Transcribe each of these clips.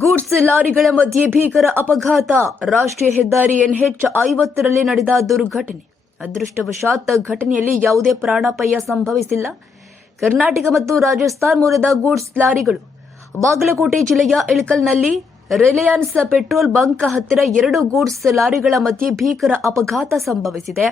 Goods ಲಾರಿಗಳ ಮಧ್ಯೆ ಭೀಕರ ಅಪಘಾತ. ರಾಷ್ಟ್ರೀಯ ಹೆದ್ದಾರಿ NH 50ರಲ್ಲಿ ನಡೆದ ದುರ್ಘಟನೆ. ಅದೃಷ್ಟವಶಾತ್ ಘಟನೆಯಲ್ಲಿ ಯಾವುದೇ ಪ್ರಾಣಾಪಾಯ ಸಂಭವಿಸಿಲ್ಲ. ಕರ್ನಾಟಕ ಮತ್ತು ರಾಜಸ್ಥಾನ್ ಮೂಲದ ಗೂಡ್ಸ್ ಲಾರಿಗಳು ಬಾಗಲಕೋಟೆ ಜಿಲ್ಲೆಯ ಇಳಕಲ್ನಲ್ಲಿ ರಿಲಯನ್ಸ್ ಪೆಟ್ರೋಲ್ ಬಂಕ್ ಹತ್ತಿರ 2 ಗೂಡ್ಸ್ ಲಾರಿಗಳ ಮಧ್ಯೆ ಭೀಕರ ಅಪಘಾತ ಸಂಭವಿಸಿದೆ.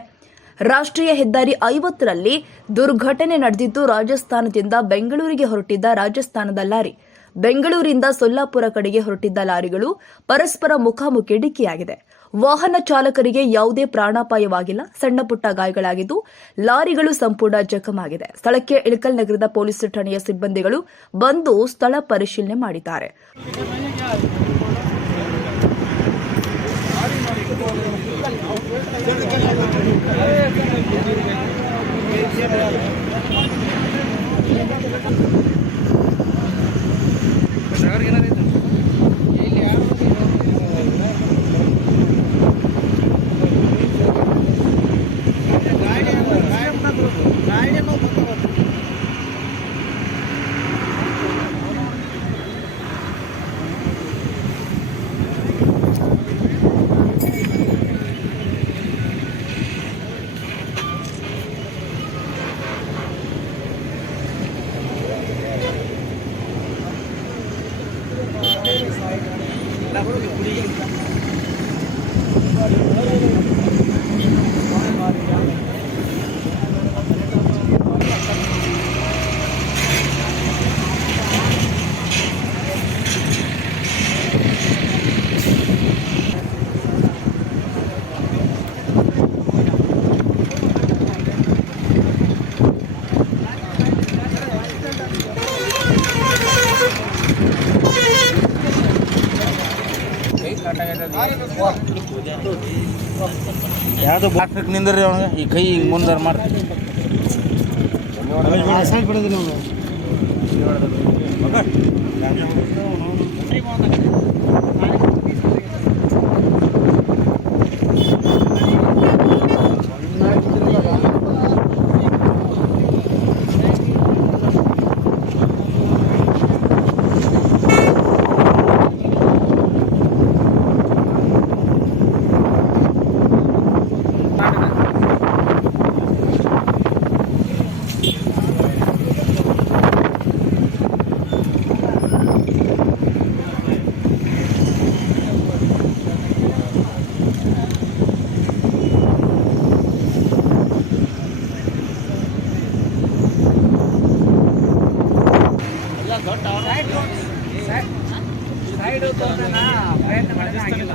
ರಾಷ್ಟ್ರೀಯ ಹೆದ್ದಾರಿ 50ರಲ್ಲಿ ದುರ್ಘಟನೆ ನಡೆದಿದ್ದು, ರಾಜಸ್ಥಾನದಿಂದ ಬೆಂಗಳೂರಿಗೆ ಹೊರಟಿದ್ದ ರಾಜಸ್ಥಾನದ ಲಾರಿ ಬೆಂಗಳೂರಿಂದ ಸೊಲ್ಲಾಪುರ ಕಡೆಗೆ ಹೊರಟಿದ್ದ ಲಾರಿಗಳು ಪರಸ್ಪರ ಮುಖಾಮುಖಿ ಡಿಕ್ಕಿಯಾಗಿದೆ. ವಾಹನ ಚಾಲಕರಿಗೆ ಯಾವುದೇ ಪ್ರಾಣಾಪಾಯವಾಗಿಲ್ಲ. ಸಣ್ಣ ಪುಟ್ಟ ಗಾಯಗಳಾಗಿದ್ದು, ಲಾರಿಗಳು ಸಂಪೂರ್ಣ ಜಖಮಾಗಿದೆ. ಸ್ಥಳಕ್ಕೆ ಇಳಕಲ್ ನಗರದ ಪೊಲೀಸ್ ಠಾಣೆಯ ಸಿಬ್ಬಂದಿಗಳು ಬಂದು ಸ್ಥಳ ಪರಿಶೀಲನೆ ಮಾಡಿದ್ದಾರೆ. ಯಾವುದು ಟ್ರಾಫಿಕ್ ನಿಂದ್ರಿ ಅವನಿಗೆ ಈ ಕೈ ಹಿಂಗೆ ಮುಂದೆ ಮಾಡಿ ಪ್ರಯತ್ನ ಮಾಡಿದ್ರೆ ಆಗಿಲ್ಲ.